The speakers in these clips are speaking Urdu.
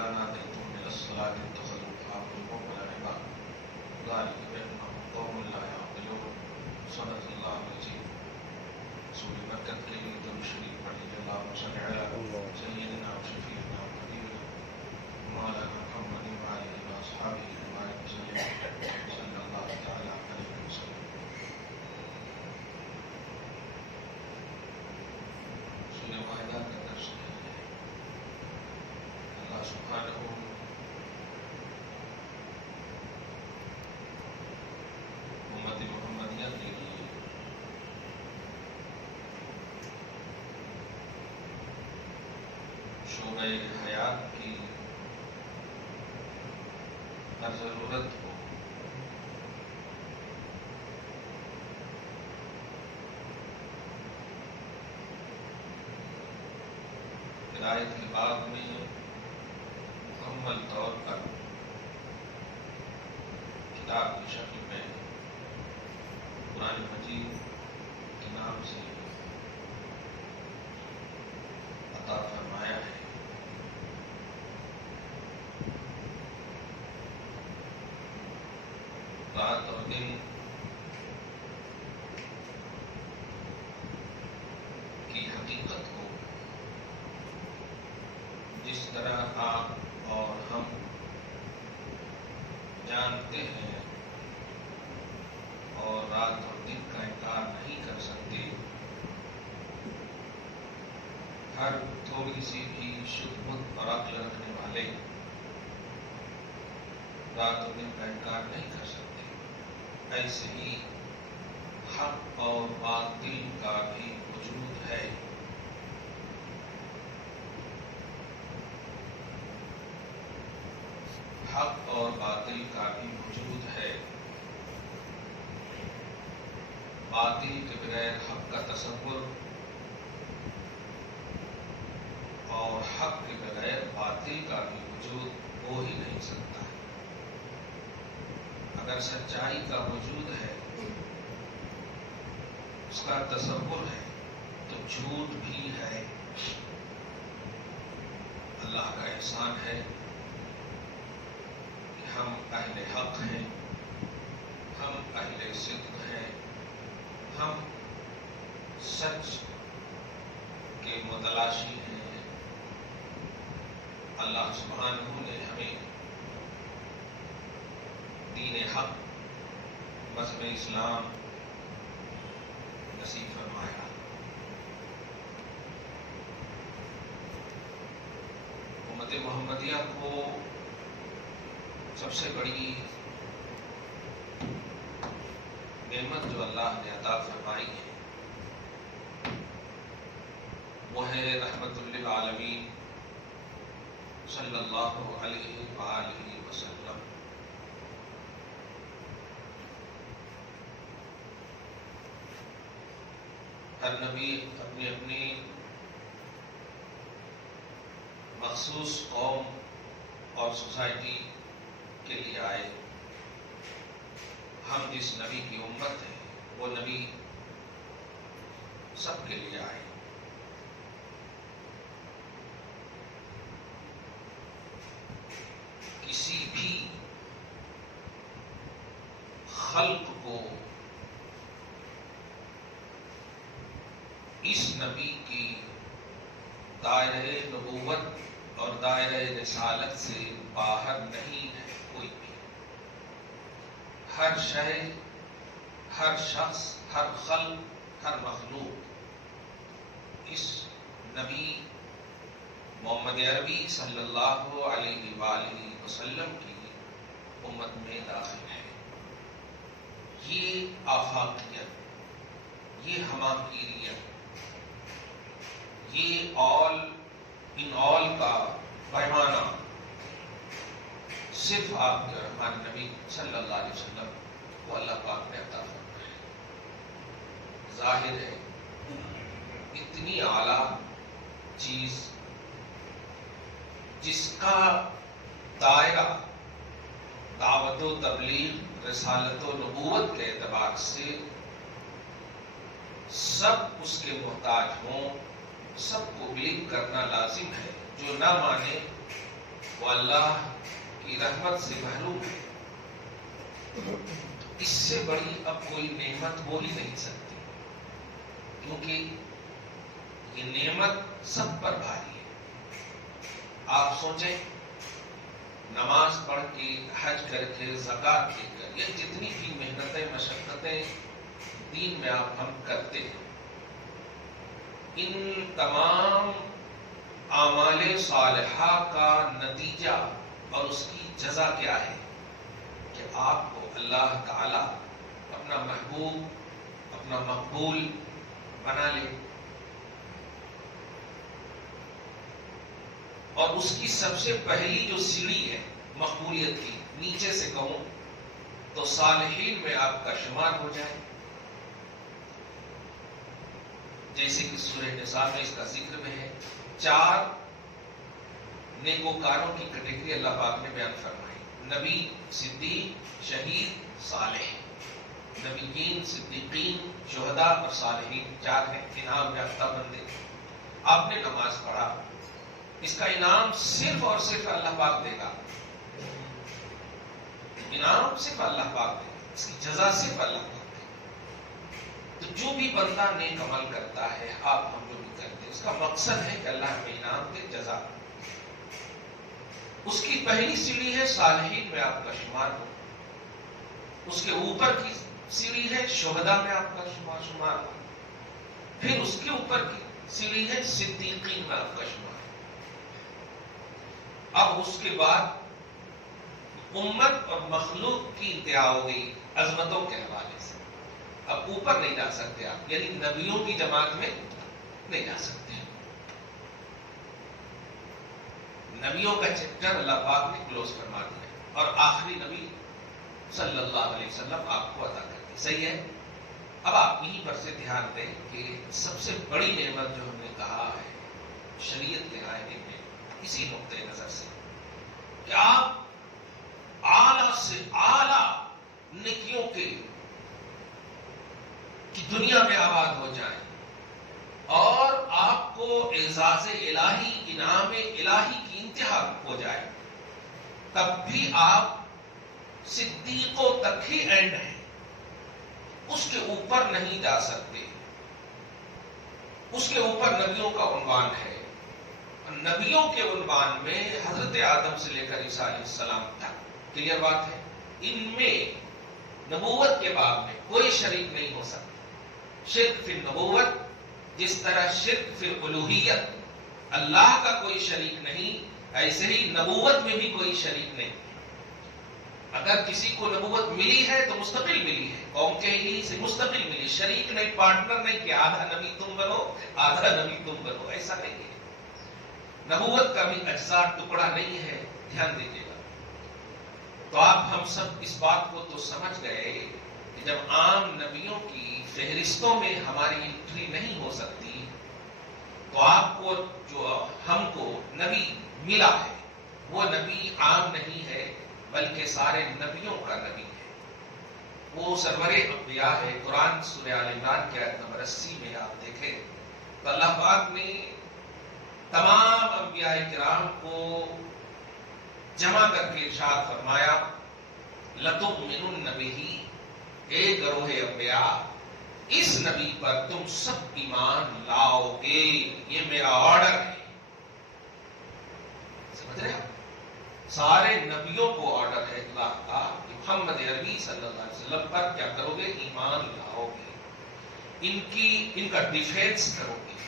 إذا ناديتم إلى الصلاة اتخذوها هزوا ولعبا ذلك بأنهم قوم لا يعقلون صدق الله العظيم. سورة مکہ کریمہ درود شریف پڑھیے. اللہم صل علی سیدنا وشفیعنا وحبیبنا مولانا محمد وآلہ وأصحابہ وبارک وسلم صلی اللہ تعالی علیہ وسلم. سورہ مائدہ کا درس ہے. اللہ سبحانہ امت محمدیہ کے لیے شعبہ حیات کی ہر ضرورت کو ہدایت کے بعد میں مکمل طور پر کتاب کی شکل میں قرآن مجید کے نام سے عطا فرمایا ہے. رات اور دن کی حقیقت کو جس طرح آپ اور ہم جانتے ہیں اور رات اور دن کا انکار نہیں کر سکتے، ہر تھوڑی سی بھی شبہت اور عقل رکھنے والے رات اور دن کا انکار نہیں کر سکتے، ایسے ہی حق اور باطل کا بھی وجود ہے. حق اور باطل کا بھی وجود ہے. باطل کے بغیر حق کا تصور اور حق کے بغیر باطل کا بھی وجود ہو ہی نہیں سکتا. اگر سچائی کا وجود ہے، اس کا تصور ہے، تو جھوٹ بھی ہے. اللہ کا احسان ہے کہ ہم اہل حق ہیں، ہم اہل صدق ہیں، ہم سچ کے متلاشی ہیں. اللہ سبحانہ نے ہمیں دین حق مذہب اسلام نصیب فرمایا. امت محمدیہ کو سب سے بڑی نعمت جو اللہ نے عطا فرمائی ہے وہ ہے رحمت للعالمین صلی اللہ علیہ وآلہ وسلم. ہر نبی اپنی اپنی مخصوص قوم اور سوسائٹی کے لیے آئے. ہم جس نبی کی امت ہیں وہ نبی سب کے لیے آئے. کسی بھی خلق کو اس نبی کی دائرہ نبوت اور دائرہ رسالت سے باہر نہیں ہے کوئی بھی. ہر شے، ہر شخص، ہر خلق، ہر مخلوق اس نبی محمد عربی صلی اللہ علیہ وآلہ وسلم کی امت میں داخل ہے. یہ آفاقیت، یہ ہماکیریت، یہ آل ان آل کا پیمانہ صرف آپ کے رحمان نبی صلی اللہ علیہ وسلم کو اللہ پاک نے عطا فرمایا ہے. ظاہر ہے اتنی اعلیٰ چیز جس کا دائرہ دعوت و تبلیغ، رسالت و نبوت کے اعتبار سے سب اس کے محتاج ہوں، سب کو بلیو کرنا لازم ہے. جو نہ مانے وہ اللہ کی رحمت سے محروم ہے۔ اس سے بڑی اب کوئی نعمت ہو ہی نہیں سکتی، کیونکہ یہ نعمت سب پر بھاری ہے۔ آپ سوچیں، نماز پڑھ کے، حج کر کے، زکوٰۃ دے کر، یہ جتنی بھی محنتیں مشقتیں دین میں ہم کرتے ہیں، ان تمام اعمال صالحہ کا نتیجہ اور اس کی جزا کیا ہے کہ آپ کو اللہ تعالی اپنا محبوب، اپنا مقبول بنا لے۔ اور اس کی سب سے پہلی جو سیڑھی ہے مقبولیت کی، نیچے سے کہوں تو صالحین میں آپ کا شمار ہو جائے، جیسے کہ سورہ نساء میں اس کا ذکر میں ہے۔ 4 نیکوکاروں کی کیٹیگری اللہ پاک نے بیان فرمائی: نبی، صدیق، شہید، صالح۔ نبیین، صدیقین، شہداء اور صالحین 4 ہیں انعام یافتہ بندے۔ آپ نے نماز پڑھا، اس کا انعام صرف اور صرف اللہ پاک دے گا، انعام صرف اللہ پاک دے گا، اس کی جزا صرف اللہ پاک دے گا۔ تو جو بھی بندہ نیک عمل کرتا ہے، آپ ہم جو بھی کرتے ہیں، اس کا مقصد ہے کہ اللہ ہمیں انعام دے، جزا۔ اس کی پہلی سیڑھی ہے صالحین میں آپ کا شمار ہو، اس کے اوپر کی سیڑھی ہے شہداء میں آپ کا شمار ہو، پھر اس کے اوپر کی سیڑھی ہے صدیقین میں آپ کا شمار۔ اب اس کے بعد امت اور مخلوق کی انتہا ہو گئی عظمتوں کے حوالے سے۔ اب اوپر نہیں جا سکتے آپ، یعنی نبیوں کی جماعت میں نہیں جا سکتے۔ نبیوں کا چیپٹر اللہ پاک نے کلوز فرما دیا اور آخری نبی صلی اللہ علیہ وسلم آپ کو عطا کر دی۔ صحیح ہے؟ اب آپ یہیں پر سے دھیان دیں کہ سب سے بڑی نعمت جو ہم نے کہا ہے شریعت کے قائدے میں، اسی نقطۂ نظر سے کہ آپ اعلیٰ سے اعلیٰ نیکیوں کی دنیا میں آباد ہو جائیں اور آپ کو اعزاز الہی، انعام الہی کی انتہا ہو جائے، تب بھی آپ صدیقوں تک ہی اینڈ ہیں، اس کے اوپر نہیں جا سکتے۔ اس کے اوپر نبیوں کا عنوان ہے، نبیوں کے عنوان میں حضرت آدم سے لے کر عیسیٰ علیہ السلام تک، کلیئر بات ہے، ان میں نبوت کے باب میں کوئی شریک نہیں ہو سکتا۔ شرک فی النبوت، جس طرح شرک فی الالوہیت اللہ کا کوئی شریک نہیں، ایسے ہی نبوت میں بھی کوئی شریک نہیں۔ اگر کسی کو نبوت ملی ہے تو مستقل ملی ہے، قوم کے لیے سے مستقل ملی، شریک نہیں، پارٹنر نہیں کہ آدھا نبی تم بنو آدھا نبی تم بنو، ایسا نہیں ہے۔ نبوت کا بھی اجزاء ٹکڑا نہیں ہے، دھیان دیجیے گا۔ تو آپ ہم سب اس بات کو تو سمجھ گئے کہ جب عام نبیوں کی فہرستوں میں ہماری انٹری نہیں ہو سکتی، تو آپ کو جو ہم کو نبی ملا ہے وہ نبی عام نہیں ہے، بلکہ سارے نبیوں کا نبی ہے، وہ سرور انبیاء ہے۔ قرآن سورہ آل عمران کی آیت نمبر 80 میں آپ دیکھیں تو اللہ پاک نے تمام انبیاء کرام کو جمع کر کے ارشاد فرمایا، لَتُؤْمِنُنَّ بِهِ، اے گروہ انبیاء، اس نبی پر تم سب ایمان لاؤ گے، یہ میرا آرڈر ہے۔ سمجھ رہے ہیں؟ سارے نبیوں کو آرڈر ہے اللہ کا کہ محمد عربی صلی اللہ علیہ وسلم پر کیا کرو گے؟ ایمان لاؤ گے، ان کا ڈیفینس کرو گے،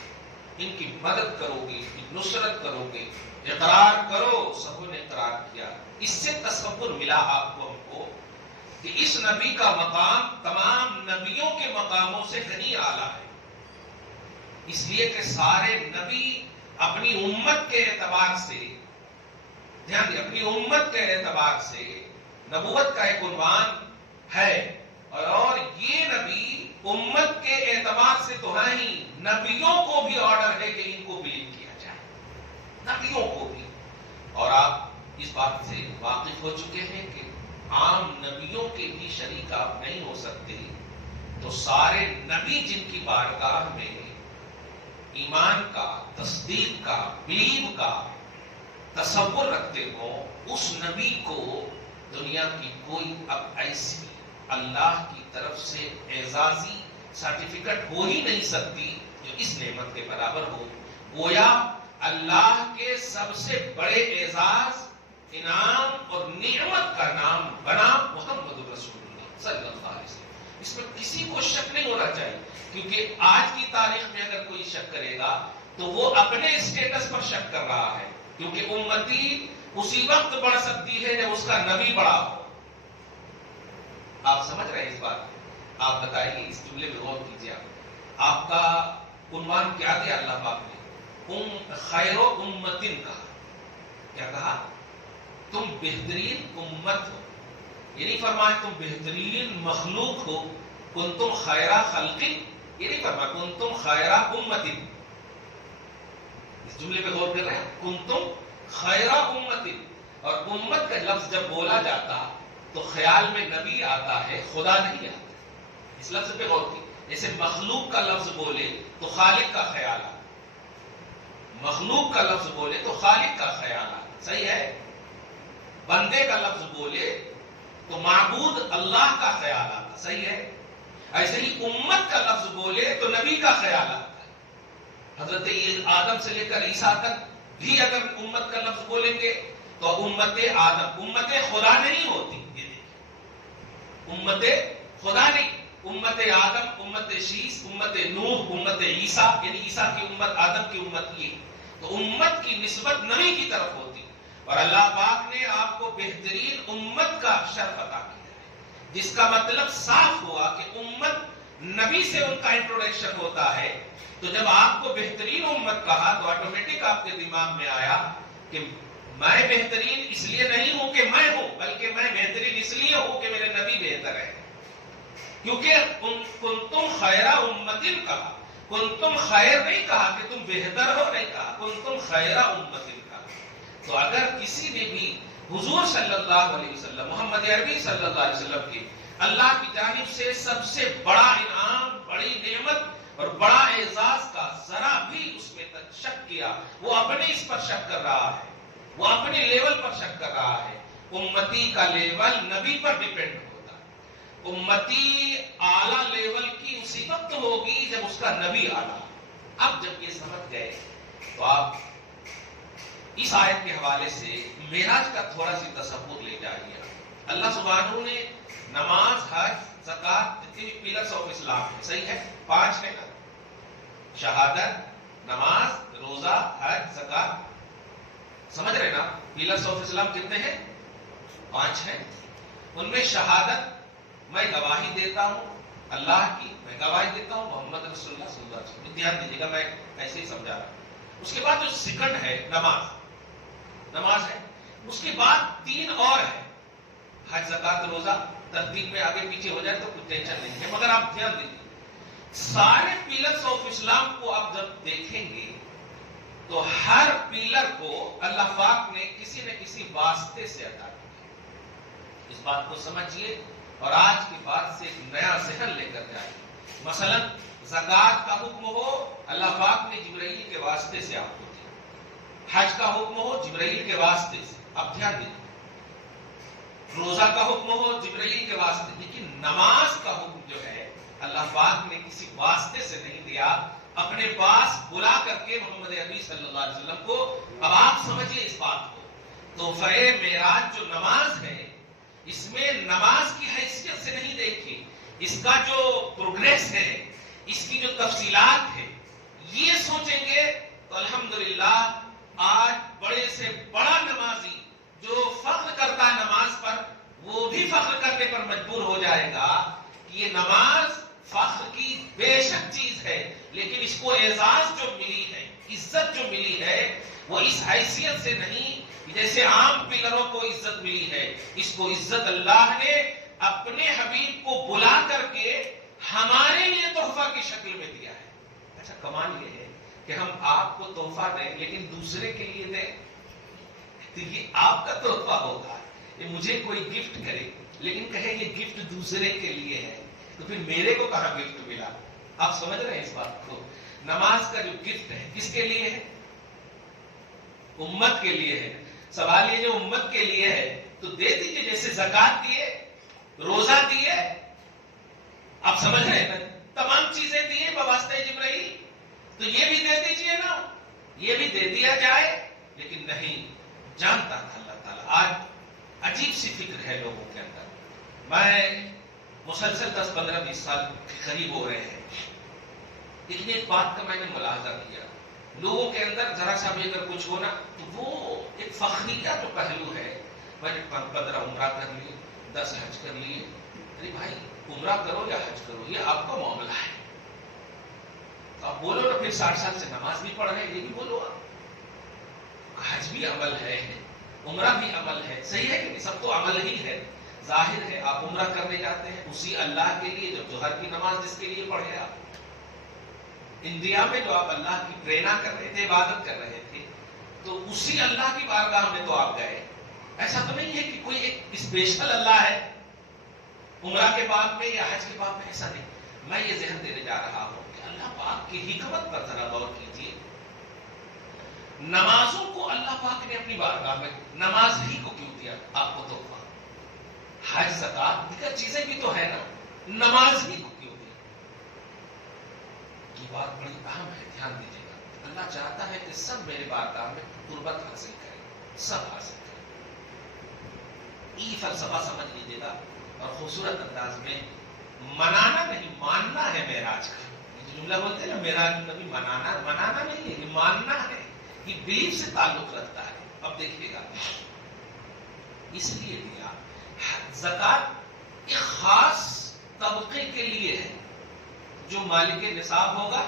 ان کی مدد کرو گے، ان کی نصرت کرو گے، اقرار کرو۔ سب نے اقرار کیا۔ اس سے تصور ملا آپ کو، ہم کو، کہ اس نبی کا مقام تمام نبیوں کے مقاموں سے کہیں اعلیٰ ہے، اس لیے کہ سارے نبی اپنی امت کے اعتبار سے، دھیان دیں، اپنی امت کے اعتبار سے نبوت کا ایک عنوان ہے، اور یہ نبی امت کے اعتبار سے تو ہے ہی، نبیوں کو بھی آرڈر ہے کہ ان کو بلیو کیا جائے، نبیوں کو بھی۔ اور آپ اس بات سے واقف ہو چکے ہیں کہ عام نبیوں کے بھی شریک آپ نہیں ہو سکتے، تو سارے نبی جن کی بارگاہ میں ایمان کا، تصدیق کا، بلیو کا تصور رکھتے ہو اس نبی کو دنیا کی کوئی اب ایسی اللہ کی طرف سے اعزازی سرٹیفکیٹ ہو ہی نہیں سکتی جو اس نعمت کے برابر ہو. گویا اللہ کے سب سے بڑے اعزاز، انعام اور نعمت کا نام بنا محمد رسول اللہ صلی اللہ علیہ وسلم. اس میں کسی کو شک نہیں ہونا چاہیے، کیونکہ آج کی تاریخ میں اگر کوئی شک کرے گا تو وہ اپنے اسٹیٹس پر شک کر رہا ہے، کیونکہ امتی اسی وقت بڑھ سکتی ہے جب اس کا نبی بڑا ہو. آپ سمجھ رہے ہیں اس بات کو؟ آپ بتائیے، اس جملے میں غور کیجیے. آپ کا عنوان کیا دیا اللہ پاک نے؟ خیر و امتن کہا. کیا کہا؟ تم بہترین امت ہو. یہ نہیں فرمایا تم بہترین مخلوق ہو. کنتم خیر خلق، یہ نہیں فرمایا کنتم خیر امتن. اس جملے پہ غور کر رہے ہیں؟ کنتم خیر امتن. اور امت کا لفظ جب بولا جاتا تو خیال میں نبی آتا ہے، خدا نہیں آتا. اس لفظ پہ غور کی. جیسے مخلوق کا لفظ بولے تو خالق کا خیال آتا، مخلوق کا لفظ بولے تو خالق کا خیال آتا. صحیح ہے؟ بندے کا لفظ بولے تو معبود اللہ کا خیال آتا. صحیح ہے؟ ایسے ہی امت کا لفظ بولے تو نبی کا خیال آتا ہے. حضرت آدم سے لے کر عیسیٰ تک بھی اگر امت کا لفظ بولیں گے تو امت آدم، امت خدا نہیں ہوتی. یہ دیکھیں، امت خدا نہیں، امت آدم، امت شیس، امت نوح، امت عیسیٰ، یعنی عیسیٰ کی امت، آدم کی امت. یہ تو امت کی نسبت نبی کی طرف ہوتی. اور اللہ پاک نے آپ کو بہترین امت کا شرف عطا کیا ہے، جس کا مطلب صاف ہوا کہ امت نبی سے ان کا انٹروڈکشن ہوتا ہے. تو جب آپ کو بہترین امت کہا تو آٹومیٹک آپ کے دماغ میں آیا کہ میں بہترین اس لیے نہیں ہوں کہ میں ہوں، بلکہ میں بہترین اس لیے ہوں کہ میرے نبی بہتر ہے. کیونکہ کنتم خیر امتن کہا، کنتم خیر نہیں کہا کہ تم بہتر ہو، نہیں کہا کنتم خیر امتن کہا. تو اگر کسی نے بھی حضور صلی اللہ علیہ وسلم، محمد عربی صلی اللہ علیہ وسلم کی اللہ کی جانب سے سب سے بڑا انعام، بڑی نعمت اور بڑا اعزاز کا ذرا بھی اس میں تک شک کیا، وہ اپنے اس پر شک کر رہا ہے، وہ اپنے لیول پر شک کر رہا ہے. امتی کا لیول نبی پر ڈیپینڈ ہوتا ہے. امتی اعلیٰ لیول کی اسی وقت ہوگی جب اس کا نبی اعلیٰ. اب جب یہ سمجھ گئے تو آپ اس آیت کے حوالے سے معراج کا تھوڑا سی تصور لے جائیے. اللہ سبحانہ نے نماز، حج، زکات، جتنی بھی پلرز آف اسلام ہے، صحیح ہے، 5 ہے نا، شہادت، نماز، روزہ، حج، زکات. سمجھ رہے نا؟ پلرز آف اسلام کتنے ہیں؟ 5 ہیں. ان میں شہادت، میں گواہی دیتا ہوں اللہ کی، میں گواہی دیتا ہوں محمد رسول اللہ صلی اللہ علیہ وسلم. دھیان دیجیے گا، میں ایسے ہی سمجھا رہا ہوں. اس کے بعد جو سیکنڈ ہے نماز ہے. اس کے بعد 3 اور ہے، حج، زکات، روزہ. ترتیب میں آگے پیچھے ہو جائے تو کچھ ٹینشن نہیں ہے، مگر آپ دھیان دیجیے سارے پیلرز آف اسلام کو آپ جب دیکھیں گے تو ہر پیلر کو اللہ پاک نے کسی نہ کسی واسطے سے عطا کیا. اس بات کو سمجھیے اور آج کے بعد سے ایک نیا ذہن لے کر جائیں. مثلا زکات کا حکم ہو، اللہ پاک نے جبرائیل کے واسطے سے آپ کو دیا. حج کا حکم ہو، جبرائیل کے واسطے سے. اب دھیان دیجیے، روزہ کا حکم ہو، جبرائیل کے واسطے. لیکن نماز کا حکم جو ہے اللہ پاک نے کسی واسطے سے نہیں دیا، اپنے پاس بلا کر کے محمد عربی صلی اللہ علیہ وسلم کو. اب آپ سمجھیے اس بات کو. تحفہ معراج جو نماز ہے، اس میں نماز کی حیثیت سے نہیں دیکھی، اس کا جو پروگریس ہے، اس کی جو تفصیلات ہے، یہ سوچیں گے تو الحمدللہ آج بڑے سے بڑا نمازی جو فخر کرتا ہے نماز پر، وہ بھی فخر کرنے پر مجبور ہو جائے گا کہ یہ نماز فخر کی بے شک چیز ہے، لیکن اس کو اعزاز جو ملی ہے، عزت جو ملی ہے، وہ اس حیثیت سے نہیں جیسے عام پلروں کو عزت ملی ہے. اس کو عزت اللہ نے اپنے حبیب کو بلا کر کے ہمارے لیے تحفہ کی شکل میں دیا ہے. اچھا، کمال یہ ہے کہ ہم آپ کو تحفہ دیں لیکن دوسرے کے لیے دیں تو یہ آپ کا تحفہ ہوگا. کہ مجھے کوئی گفٹ کرے لیکن کہے یہ گفٹ دوسرے کے لیے ہے، تو پھر میرے کو کہاں گفٹ ملا؟ آپ سمجھ رہے ہیں اس بات کو؟ نماز کا جو گفٹ ہے کس کے لیے ہے؟ امت کے لیے ہے. سوال یہ جو امت کے لیے ہے تو دے دیجیے، جیسے زکات دیے، روزہ دیے، آپ سمجھ رہے ہیں، تمام چیزیں دیے بواسطہ جبرائیل، تو یہ بھی دے دیجیے نا، یہ بھی دے دیا جائے۔ لیکن نہیں، جانتا تھا اللہ تعالیٰ۔ آج عجیب سی فکر ہے لوگوں کے اندر، میں مسلسل 10-15-20 سال کے قریب ہو رہے ہیں، لیکن ایک بات کا میں نے ملاحظہ کیا، لوگوں کے اندر ذرا سا بھی اگر کچھ ہونا تو وہ ایک فخریہ جو پہلو ہے، میں نے 15 عمرہ کر لیے، 10 حج کر لیے، ارے بھائی عمرہ کرو یا حج کرو یہ آپ کا معاملہ ہے، تو آپ بولو نا، پھر 60 سال سے نماز بھی پڑھ رہے ہیں، یہ بھی بولو، آپ حج بھی عمل ہے، عمرہ بھی عمل ہے، صحیح ہے کہ نہیں؟ سب تو عمل ہی ہے۔ ظاہر ہے آپ عمرہ کرنے جاتے ہیں اسی اللہ کے لیے جو ظہر کی نماز جس کے لیے پڑھے آپ، انڈیا میں جو آپ اللہ کی پریرنا کر رہے تھے، عبادت کر رہے تھے، تو اسی اللہ کی بارگاہ میں تو آپ گئے۔ ایسا تو نہیں ہے کہ کوئی ایک اسپیشل اللہ ہے عمرہ کے باب میں یا حج کے باب میں، ایسا نہیں۔ میں یہ ذہن دینے جا رہا ہوں کہ اللہ پاک کی حکمت پر ذرا غور کیجیے۔ نمازوں کو اللہ پاک نے اپنی بارگاہ میں نماز ہی کو کیوں دیا آپ کو تحفہ؟ حج زکات دیگر چیزیں بھی تو ہے نا، نماز ہی کو کیوں دیا؟ یہ بات بڑی اہم ہے، دھیان دیجیے گا۔ اللہ چاہتا ہے کہ سب میرے بارگاہ میں قربت حاصل کریں، سب حاصل کریں۔ یہ فلسفہ سمجھ لیجیے گا، اور خوبصورت انداز میں منانا نہیں ماننا ہے معراج کا۔ یہ جملہ بولتے ہیں نا معراج نبی، منانا نہیں ہے، یہ ماننا ہے، یہ بلیف سے تعلق رکھتا ہے۔ اب دیکھیے گا، اس لیے دیا زکات ایک خاص طبقے کے لیے ہے، جو مالک نصاب ہوگا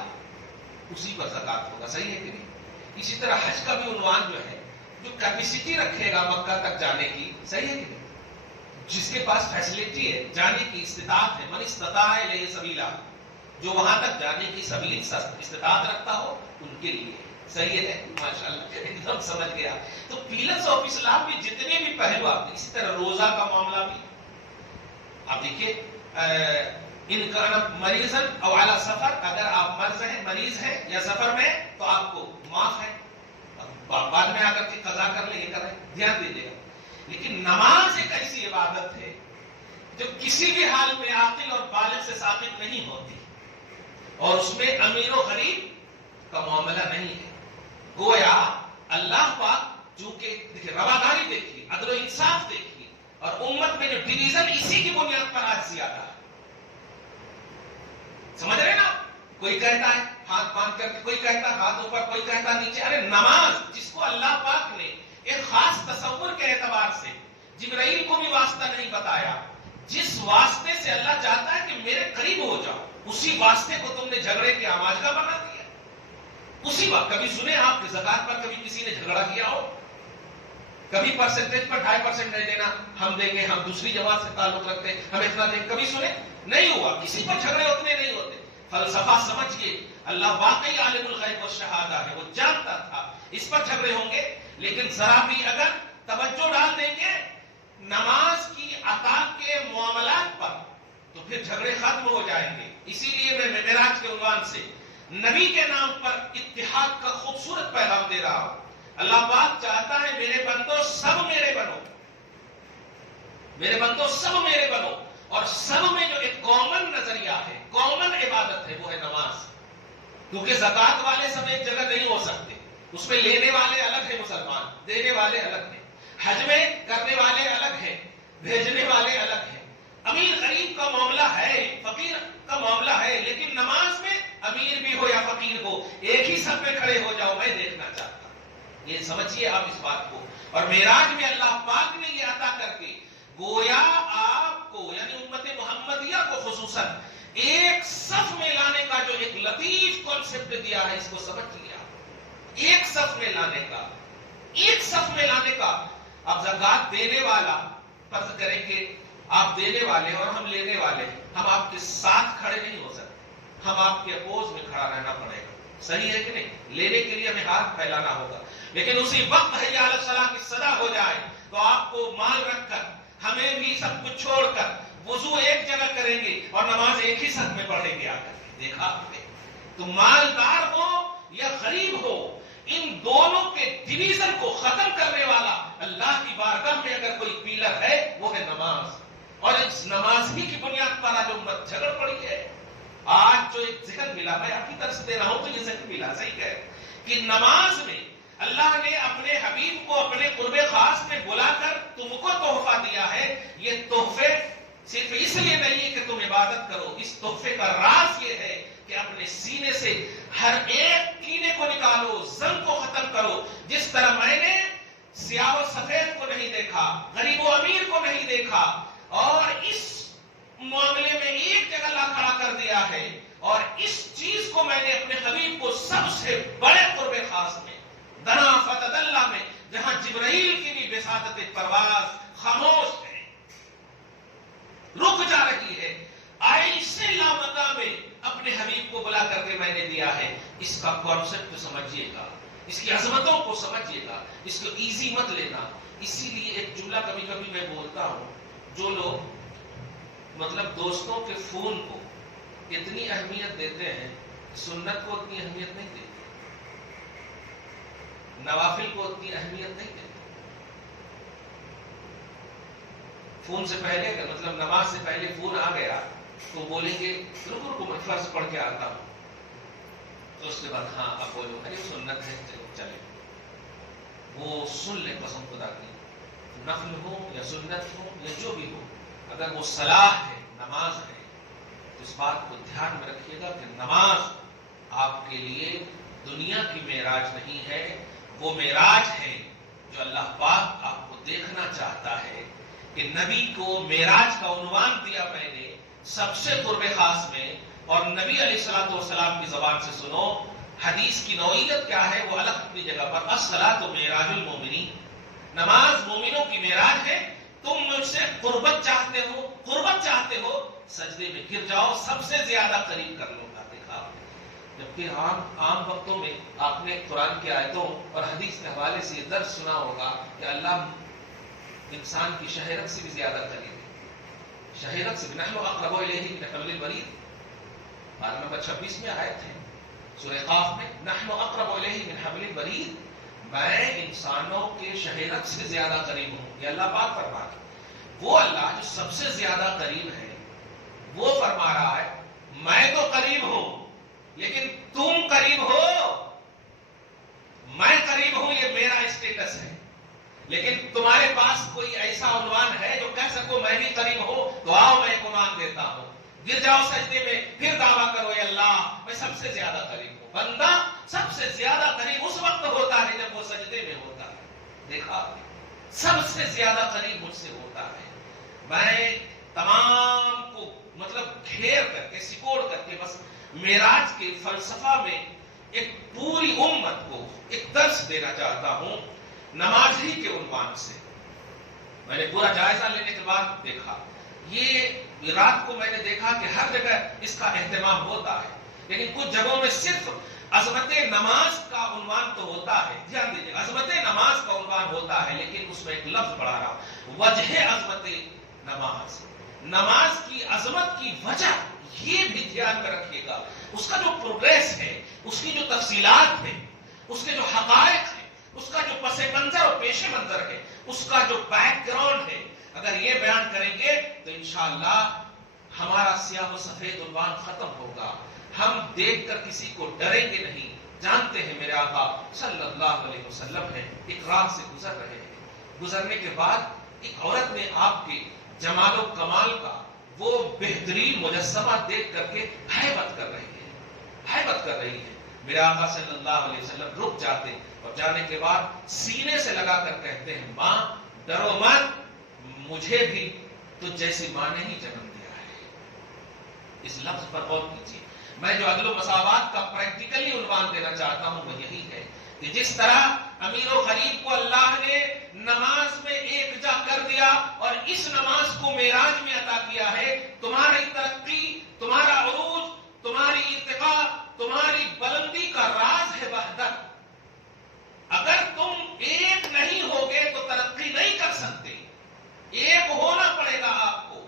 اسی پر زکات ہوگا، صحیح ہے کہ نہیں؟ اسی طرح حج کا بھی عنوان جو ہے، جو کیپیسٹی رکھے گا مکہ تک جانے کی، صحیح ہے کہ نہیں؟ جس کے پاس فیسلٹی ہے، جانے کی استطاعت ہے، من استطاع الیہ سبیلا، جو وہاں تک جانے کی سبیل استطاعت رکھتا ہو ان کے لیے، صحیح ہے؟ ماشاءاللہ ایک دم سمجھ گیا۔ تو پیلرز آف اسلام بھی جتنے بھی پہلو آپ، اسی طرح روزہ کا معاملہ بھی آپ دیکھیے، ان کا مریضن او علی سفر، اگر آپ مریض ہیں یا سفر میں تو آپ کو معاف ہے، بعد میں آ کر کے قضا کر لیں، یہ کر رہے ہیں، دھیان دیجیے گا۔ لیکن نماز ایک ایسی عبادت ہے جو کسی بھی حال میں عاقل اور بالغ سے ثابت نہیں ہوتی، اور اس میں امیر و غریب کا معاملہ نہیں ہے۔ گویا اللہ پاک جو کہ دیکھیے، رواداری دیکھیے، عدل و انصاف دیکھیے، اور امت میں جو ڈویژن اسی کی بنیاد پر آج زیادہ ہے، سمجھ رہے نا؟ کوئی کہتا ہے ہاتھ باندھ کر کے، کوئی کہتا ہاتھ اوپر، کوئی کہتا نیچے۔ ارے نماز جس کو اللہ پاک نے ایک خاص تصور کے اعتبار سے جبرائیل کو بھی واسطہ نہیں بتایا، جس واسطے سے اللہ چاہتا ہے کہ میرے قریب ہو جاؤ، اسی واسطے کو تم نے جھگڑے کے آماج کا بنا دیا۔ اسی وقت کبھی سنے آپ کہ زکات پر کبھی کسی نے جھگڑا کیا ہو؟ کبھی پرسنٹیج پر 2.5% نہیں دینا، ہم دیں گے، ہم دوسری جماعت سے تعلق رکھتے ہیں، ہم اتنا دیں گے، کبھی سنے؟ نہیں ہوا، کسی پر جھگڑے اتنے نہیں ہوتے۔ فلسفہ سمجھیے، اللہ واقعی عالم الغیب والشہادہ ہے، وہ جانتا تھا اس پر جھگڑے ہوں گے، لیکن ذرا بھی اگر توجہ ڈال دیں گے نماز کی عطا کے معاملات پر تو پھر جھگڑے ختم ہو جائیں گے۔ اسی لیے میں معراج کے عنوان سے نبی کے نام پر اتحاد کا خوبصورت پیغام دے رہا ہوں۔ اللہ پاک چاہتا ہے میرے بندو سب میرے بنو، میرے بندو سب میرے بنو، اور سب میں جو ایک کامن نظریہ ہے، کامن عبادت ہے، وہ ہے نماز۔ کیونکہ زکات والے سب ایک جگہ نہیں ہو سکتے، اس میں لینے والے الگ ہیں، مسلمان دینے والے الگ ہیں، حج میں کرنے والے الگ ہیں، بھیجنے والے الگ ہیں، امیر غریب کا معاملہ ہے، فقیر کا معاملہ ہے، لیکن نماز میں امیر بھی ہو یا فقیر ہو ایک ہی سب میں کھڑے ہو جاؤ، میں دیکھنا چاہتا ہوں۔ یہ سمجھیے آپ اس بات کو۔ اور معراج میں اللہ پاک نے یہ عطا کر کے گویا آپ کو، یعنی امت محمدیہ کو خصوصاً، ایک صف میں لانے کا جو ایک لطیف کانسیپٹ دیا ہے، اس کو سمجھ لیا، ایک صف میں لانے کا، ایک صف میں لانے کا۔ اب زکات دینے والا، فرض کریں کہ آپ دینے والے اور ہم لینے والے، ہم آپ کے ساتھ کھڑے نہیں ہو سکتے، ہم آپ کے اپوز میں کھڑا رہنا پڑے گا، صحیح ہے کہ نہیں؟ لینے کے لیے ہمیں ہاتھ پھیلانا ہوگا، لیکن اسی وقت حی علی الصلاۃ کی صدا ہو جائے تو آپ کو مال رکھ کر، ہمیں بھی سب کچھ چھوڑ کر وضو ایک جگہ کریں گے اور نماز ایک ہی ساتھ میں پڑھیں گے۔ آ کر دیکھا آپ نے، تو مالدار ہو یا غریب ہو، ان دونوں کے ڈویژن کو ختم کرنے والا اللہ کی بارگاہ میں اگر کوئی پیلر ہے وہ ہے نماز. اور اس نماز ہی کی بنیاد پر آج امت جھگڑ پڑی ہے. آج جو ایک ذکر ملا، میں آپ کی طرف سے دے رہا ہوں تو یہ ذکر ملا، صحیح ہے کہ نماز میں اللہ نے اپنے حبیب کو اپنے قرب خاص میں بلا کر تم کو تحفہ دیا ہے. یہ تحفے صرف اس لیے نہیں ہے کہ تم عبادت کرو، اس تحفے کا راز یہ ہے کہ اپنے سینے سے ہر ایک کینے کو نکالو، زنگ کو ختم کرو. جس طرح میں نے سیاہ و سفید کو نہیں دیکھا، غریب و امیر کو نہیں دیکھا، اور اس معاملے میں ایک جگہ لا کھڑا کر دیا ہے، اور اس چیز کو میں نے اپنے حبیب کو سب سے بڑے قرب خاص میں دنا فتد اللہ میں، جہاں جبرائیل کی بھی بساطت پرواز خاموش ہے، رک جا رہی ہے، ایسے لامکاں میں اپنے حبیب کو بلا کر کے میں نے دیا ہے. اس کا کانسیپٹ سمجھیے گا، اس کی عظمتوں کو سمجھیے گا، اس کو ایزی مت لینا. اسی لیے ایک جملہ کبھی کبھی میں بولتا ہوں، جو لوگ مطلب دوستوں کے فون کو اتنی اہمیت دیتے ہیں، سنت کو اتنی اہمیت نہیں دیتے، نوافل کو اتنی اہمیت نہیں دیتے. فون سے پہلے مطلب نماز سے پہلے فون آ گیا تو بولیں گے رکو میں فرض پڑھ کے آتا ہوں، تو اس کے بعد ہاں اب بولو ارے سنت ہے چلو چلے. وہ سن لے قسم خدا کی، نفل ہو یا سنت ہو یا جو بھی ہو، اگر وہ صلاح ہے، نماز ہے، تو اس بات کو دھیان میں رکھیے گا کہ نماز آپ کے لیے دنیا کی معراج نہیں ہے، وہ معراج ہے جو اللہ پاک آپ کو دیکھنا چاہتا ہے. کہ نبی کو معراج کا عنوان دیا میں نے سب سے قرب خاص میں، اور نبی علیہ الصلوۃ والسلام کی زبان سے سنو حدیث کی نوعیت کیا ہے، وہ الگ اپنی جگہ پر، الصلاۃ معراج المومنین، نماز مومنوں کی معراج ہے. تم مجھ سے قربت چاہتے ہو سجدے میں گر جاؤ، سب سے زیادہ قریب کر لو گا. دیکھا جبکہ عام وقتوں میں آپ نے قرآن کی آیتوں اور حدیث کے حوالے سے یہ درس سنا ہوگا کہ اللہ انسان کی شہرت سے بھی زیادہ قریب ہے. شہرت سے بھی، نحن اقرب الیہ من حبل الورید، پارہ نمبر 26 میں آیت ہے سورہ قاف میں، نحن اقرب الیہ من حبل الورید، میں انسانوں کے شہرت سے زیادہ قریب ہوں. یہ اللہ پاک فرما رہا ہے. وہ اللہ جو سب سے زیادہ قریب ہے وہ فرما رہا ہے میں تو قریب ہوں لیکن تم قریب ہو. میں قریب ہوں یہ میرا اسٹیٹس ہے، لیکن تمہارے پاس کوئی ایسا عنوان ہے جو کہہ سکو میں بھی قریب ہوں، تو آؤ میں ایک عنوان دیتا ہوں، گر جاؤ سجدے میں، پھر دعویٰ کرو اے اللہ میں سب سے زیادہ قریب ہوں. بندہ سب سے زیادہ قریب اس وقت ہوتا ہے جب وہ سجدے میں ہوتا ہے. دیکھا سب سے زیادہ قریب مجھ سے ہوتا ہے. میں تمام کو مطلب گھیر کر کے سکوڑ کر کے بس معراج کے فلسفہ میں ایک پوری امت کو ایک درس دینا چاہتا ہوں نماز ہی کے عنوان سے. میں نے پورا جائزہ لینے کے بعد دیکھا، یہ رات کو میں نے دیکھا کہ ہر جگہ اس کا اہتمام ہوتا ہے، لیکن کچھ جگہوں میں صرف عظمت نماز کا عنوان تو ہوتا ہے. دھیان دیجیے، عظمت نماز کا عنوان ہوتا ہے، لیکن اس میں ایک لفظ پڑھا رہا ہوں، وجہ عظمت نماز، نماز کی عظمت کی وجہ، یہ بھی دھیان میں رکھیے گا. اس کا جو پروگریس ہے، اس کی جو تفصیلات ہیں، اس کے جو حقائق ہیں، اس کا جو پس منظر اور پیش منظر ہے، اس کا جو بیک گراؤنڈ ہے، اگر یہ بیان کریں گے تو انشاءاللہ ہمارا سیاہ و سفید عنوان ختم ہوگا. ہم دیکھ کر کسی کو ڈریں گے نہیں. جانتے ہیں میرے آقا صلی اللہ علیہ وسلم ہے، ایک رات سے گزر رہے ہیں، گزرنے کے بعد ایک عورت نے آپ کے جمال و کمال کا وہ بہترین مجسمہ دیکھ کر کے ہیبت کر رہی ہے. میرے آقا صلی اللہ علیہ وسلم رک جاتے اور جانے کے بعد سینے سے لگا کر کہتے ہیں ماں ڈرو مت، مجھے بھی تو جیسی ماں نے ہی جنم دیا ہے. اس لفظ پر غور کیجیے. میں جو عدل و مساوات کا پریکٹیکلی عنوان دینا چاہتا ہوں وہ یہی ہے کہ جس طرح امیر و غریب کو اللہ نے نماز میں ایک جا کر دیا اور اس نماز کو معراج میں عطا کیا ہے، تمہاری ترقی، تمہارا عروج، تمہاری ارتقاء، تمہاری بلندی کا راز ہے وحدت. اگر تم ایک نہیں ہوگے تو ترقی نہیں کر سکتے. ایک ہونا پڑے گا آپ کو،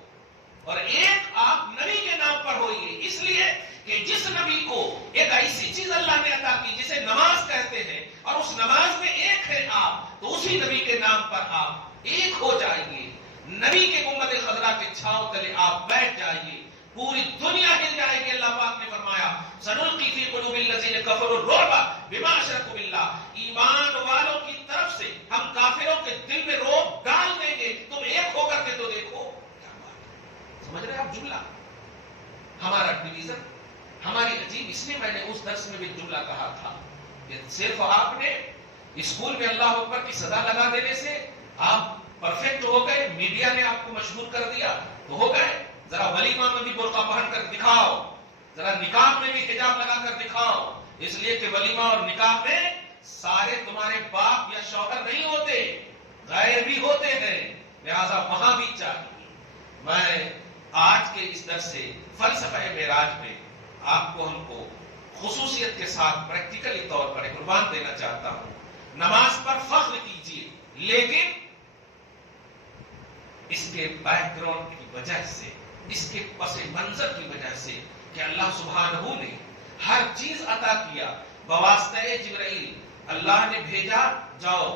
اور ایک آپ نبی کے نام پر ہوئیے. اس لیے کہ جس نبی کو ایک ایسی چیز اللہ نے عطا کی جسے نماز کہتے ہیں، اور اور اس نماز میں ایک ہے آپ، تو اسی نبی کے نام پر آپ ایک ہو جائیے، نبی کے گنبد خضرا کے چھاؤں تلے آپ بیٹھ جائیے، پوری دنیا ہل جائے گی۔ اللہ پاک نے فرمایا سنلقی فی قلوب الذین کفروا الرعب بما اشرکوا باللہ، ایمان والوں کی طرف سے ہم کافروں کے دل میں رعب ڈال دیں گے، تم ایک ہو کر کے تو دیکھو۔ کیا بات، سمجھ رہے آپ جملہ؟ ہمارا ڈویژن، ہماری عجیب، اس لیے میں نے اس درس میں بھی جملہ کہا تھا کہ صرف آپ نے اسکول میں اللہ اکبر کی صدا لگا دینے سے آپ پرفیکٹ ہو گئے، میڈیا نے آپ کو مشہور کر دیا تو ہو گئے؟ ذرا ولیمہ میں بھی برقع پہن کر دکھاؤ، ذرا نکاح میں بھی حجاب لگا کر دکھاؤ، اس لیے کہ ولیمہ اور نکاح میں سارے تمہارے باپ یا شوہر نہیں ہوتے، غیر بھی ہوتے ہیں، لہذا وہاں بھی چاہیے۔ میں آج کے اس درس سے فلسفہ معراج میں آپ کو، ہم کو خصوصیت کے ساتھ پریکٹیکلی طور پر ایک عنوان دینا چاہتا ہوں۔ نماز پر فخر کیجیے، لیکن اس کے بیک گراؤنڈ کی وجہ سے، اس کے پس منظر کی وجہ سے کہ اللہ سبحانہ نے ہر چیز عطا کیا بواسطہ جبرائیل، اللہ نے بھیجا جاؤ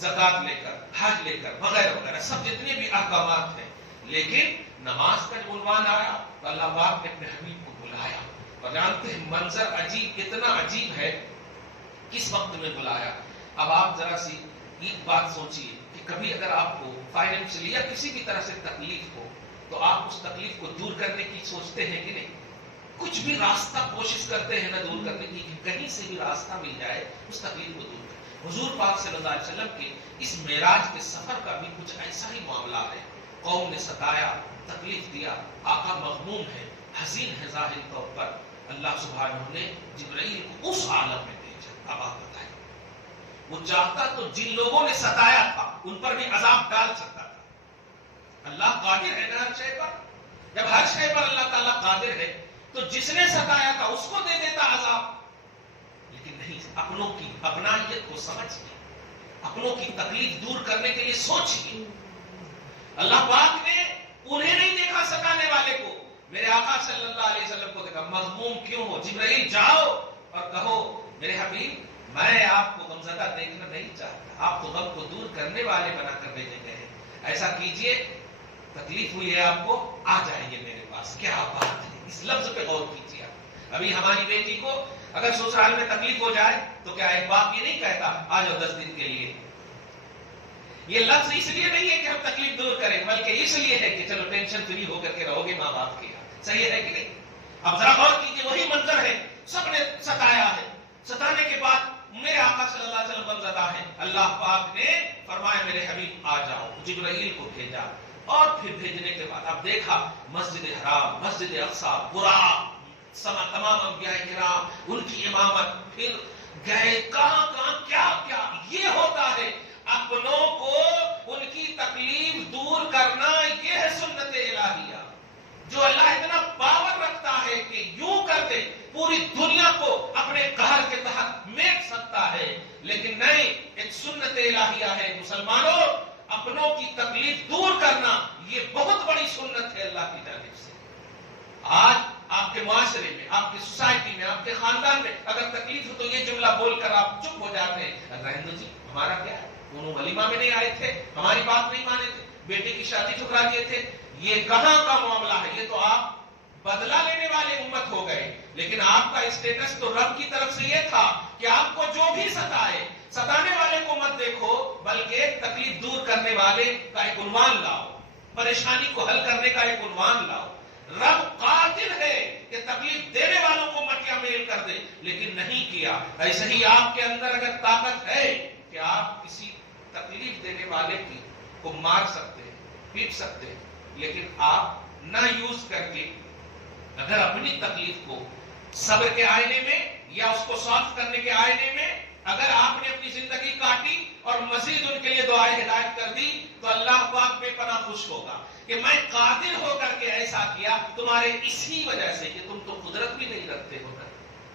زکات لے کر، حج لے کر، وغیرہ وغیرہ، سب جتنے بھی احکامات ہیں، لیکن نماز کا جو عنوان آیا تو اللہ پاک نے اپنے حبیب کو بلایا، اور جانتے ہیں منظر عجیب، کتنا عجیب ہے، کس وقت میں بلایا۔ اب آپ ذرا سی ایک بات سوچئے کہ کبھی اگر آپ کو فائنینشلی یا کسی بھی طرح سے تکلیف ہو تو آپ اس تکلیف کو دور کرنے کی سوچتے ہیں کہ نہیں؟ کچھ بھی راستہ کوشش کرتے ہیں نا دور کرنے کی، کہ کہیں سے بھی راستہ مل جائے اس تکلیف کو دور کریں۔ حضور پاک صلی اللہ علیہ وسلم کے اس معراج کے سفر کا بھی کچھ ایسا ہی معاملہ ہے۔ قوم نے ستایا، تکلیف دیا، آقا مغموم ہے، حزین ہے ظاہر طور پر، اللہ سبحانہ نے جبرائیل کو اس عالم میں بھیجا۔ اب آپ بتائیں، وہ چاہتا تو جن لوگوں نے ستایا تھا ان پر بھی عذاب ڈال سکتا تھا۔ اللہ قادر ہے نا ہر شے پر، جب ہر شے پر اللہ تعالیٰ قادر ہے تو جس نے ستایا تھا اس کو دے دیتا عذاب، لیکن نہیں، اپنوں کی اپنائیت کو سمجھیے، اپنوں کی تکلیف دور کرنے کے لیے سوچیے۔ اللہ پاک نے انہیں نہیں دیکھا ستانے والے کو، میرے آقا صلی اللہ علیہ وسلم کو دیکھا۔ مغموم کیوں ہو؟ جبرائیل جاؤ اور کہو میرے حبیب میں آپ کو غمزدہ دیکھنا نہیں چاہتا، آپ کو غم کو دور کرنے والے بنا کر بھیجے گئے ہیں، ایسا کیجئے، تکلیف ہوئی ہے آپ کو، آ جائیے میرے پاس۔ کیا بات ہے، اس لفظ پہ غور کیجیے۔ ابھی ہماری بیٹی کو اگر سسرال میں تکلیف ہو جائے تو کیا ایک باپ یہ نہیں کہتا آ جاؤ 10 دن کے لیے؟ یہ لفظ اس لیے نہیں ہے کہ ہم تکلیف دور کریں، بلکہ اس لیے ہے کہ چلو ٹینشن فری ہو کر کے رہو گے ماں باپ کے یہاں۔ صحیح ہے کہ نہیں؟ اب ذرا غور کیجیے، وہی منظر ہے، سب نے ستایا ہے، ستانے کے بعد میرے آقا صلی اللہ علیہ وسلم غمزدہ ہیں، اللہ پاک نے فرمایا میرے حبیب آ جاؤ، جبرائیل کو بھیجا، اور پھر بھیجنے کے بعد اب دیکھا مسجد حرام، مسجد اقصی، براق، تمام انبیاء کرام، ان کی امامت، پھر گئے کہاں کہاں، کیا کیا۔ یہ ہوتا ہے اپنوں کو ان کی تکلیف دور کرنا، یہ ہے سنت الہیہ، جو اللہ اتنا پاور رکھتا ہے کہ یوں کر دے پوری دنیا کو اپنے قہر کے تحت میٹ سکتا ہے، لیکن نہیں، ایک سنت الہیہ ہے۔ مسلمانوں، اپنوں کی تکلیف دور کرنا یہ بہت بڑی سنت ہے اللہ کی جانب سے۔ آج آپ کے معاشرے میں، آپ کی سوسائٹی میں، آپ کے خاندان میں اگر تکلیف ہو تو یہ جملہ بول کر آپ چپ ہو جاتے ہیں، رہنے جی ہمارا کیا ہے، دونوں ولیمہ میں نہیں آئے تھے، ہماری بات نہیں مانے تھے، بیٹے کی شادی ٹھکرا دیے تھے۔ یہ کہاں کا معاملہ ہے؟ یہ تو آپ بدلہ لینے والے امت ہو گئے، لیکن آپ کا اسٹیٹس تو رب کی طرف سے یہ تھا کہ آپ کو جو بھی ستائے، ستانے والے کو مت دیکھو، بلکہ تکلیف دور کرنے والے کا ایک عنوان لاؤ، پریشانی کو حل کرنے کا ایک عنوان لاؤ۔ رب قادر ہے کہ تکلیف دینے والوں کو مٹیا میل کر دے، لیکن نہیں کیا۔ ایسے ہی آپ کے اندر اگر طاقت ہے کہ آپ کسی تکلیف دینے والے کی کو مار سکتے ہیں، پیٹ سکتے ہیں، لیکن آپ نہ یوز کر کے اگر اپنی تکلیف کو صبر کے آئینے میں یا اس کو سالو کرنے کے آئینے میں اگر آپ نے اپنی زندگی کاٹی اور مزید ان کے لیے دعائیں ہدایت کر دی تو اللہ پاک بے پناہ خوش ہوگا کہ میں قادر ہو کر کے ایسا کیا تمہارے اسی وجہ سے کہ تم تو قدرت بھی نہیں رکھتے ہو نا،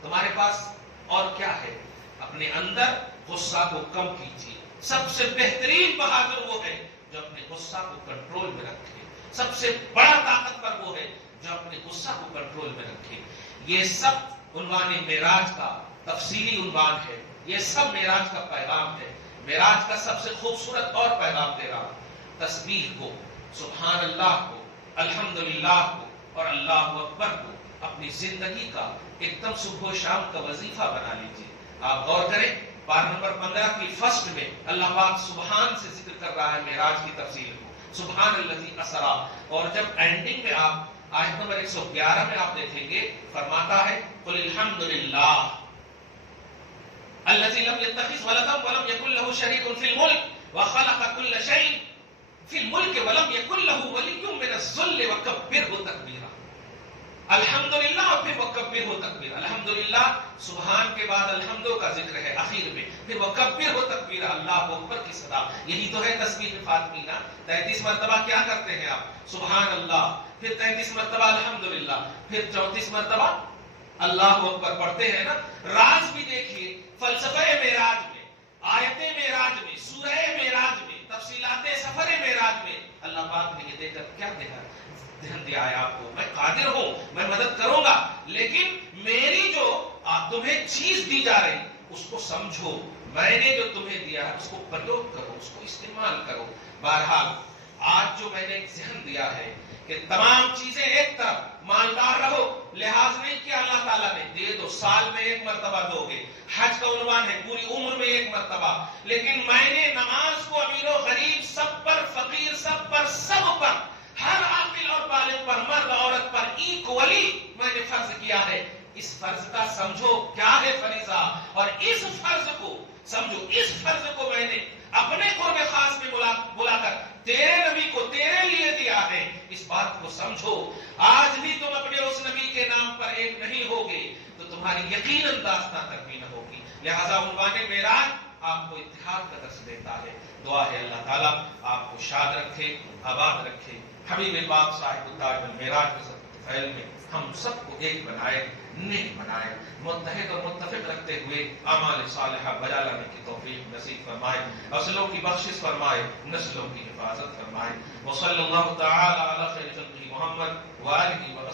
تمہارے پاس اور کیا ہے؟ اپنے اندر غصہ کو کم کیجیے۔ سب سے بہترین بہادر وہ ہے جو اپنے غصہ کو کنٹرول میں رکھے، سب سے بڑا طاقتور وہ ہے جو اپنے غصہ کو کنٹرول میں رکھے۔ یہ سب عنوان معراج کا تفصیلی عنوان ہے. یہ سب معراج کا پیغام ہے. معراج کا سب سے خوبصورت اور پیغام دے رہا ہوں. تسبیح کو، سبحان اللہ کو، الحمدللہ کو اور اللہ اکبر کو اپنی زندگی کا ایک دم صبح و شام کا وظیفہ بنا لیجیے. آپ غور کریں، بار نمبر 15 کی فرسٹ میں اللہ پاک سبحان سے ذکر کر رہا ہے معراج کی تفصیل کو، سبحان الذی اسرا. اور جب اینڈنگ میں آپ آیت نمبر 111 میں آپ دیکھیں گے فرماتا ہے قل الحمدللہ الذی لم یتخذ ولدا ولم یکن له شریک فی الملک وخلق کل شیء فی الملک ولم یکن له ولی من الذل وکبرہ تکبیرا. الحمدللہ اور پھر وکبرہ تکبیرا. الحمدللہ سبحان کے بعد الحمدو کا ذکر ہے آخر میں، پھر وکبرہ تکبیرا، اللہ اکبر کی صدا. یہی تو ہے تسبیح فاطمی نا. 33 مرتبہ کیا کرتے ہیں آپ؟ سبحان اللہ، پھر 33 مرتبہ الحمدللہ، پھر 34 مرتبہ اللہ اکبر پڑھتے ہیں نا. راز بھی دیکھیے فلسفہ معراج میں، آیت معراج میں، سورہ معراج میں، تفصیلات سفر معراج میں اللہ پاک نے یہ دیکھ کر کیا دیکھا؟ دھیان دیا ہے آپ کو میں قادر ہوں، میں مدد کروں گا، لیکن میری جو تمہیں چیز دی جا رہی اس کو سمجھو. میں نے جو تمہیں دیا ہے اس کو پرلوگ کرو، اس کو استعمال کرو. بہرحال آج جو میں نے ایک ذہن دیا ہے کہ تمام چیزیں ایک طرف، مالدار رہو، لحاظ نہیں کیا اللہ تعالیٰ نے، دے دو، سال میں ایک مرتبہ دو گے. حج کا عنوان ہے پوری عمر میں ایک مرتبہ. لیکن میں نے نماز کو امیر و غریب سب پر، فقیر سب پر، سب پر، ہر عاقل اور بالغ پر، مرد عورت پر ایکولی میں نے فرض کیا ہے. اس فرض کا سمجھو کیا ہے فریضہ، اور اس فرض کو سمجھو. اس فرض کو میں نے اپنے قرب خاص میں بلا کر تیرے نبی کو تیرے لیے دیا ہے. اس بات کو سمجھو. آج بھی تم اپنے اس نبی کے نام پر ایک نہیں ہوگے تو تمہاری یقیناً داستان تک بھی نہ ہوگی. لہذا عنوان معراج آپ کو اتحاد کا درس دیتا ہے. دعا ہے اللہ تعالیٰ آپ کو شاد رکھے، آباد رکھے. حبیب پاک صاحب التاج المعراج کے فعل میں ہم سب کو ایک بنائے، نیک بنائے، متحد اور متفق رکھتے ہوئے اعمال صالحہ بجا لانے کی توفیق نصیب فرمائے، اصلوں کی بخشش فرمائے، نسلوں کی حفاظت فرمائے. وصلی اللہ تعالی علی خیر خلقہ محمد وآلہ وصحبہ.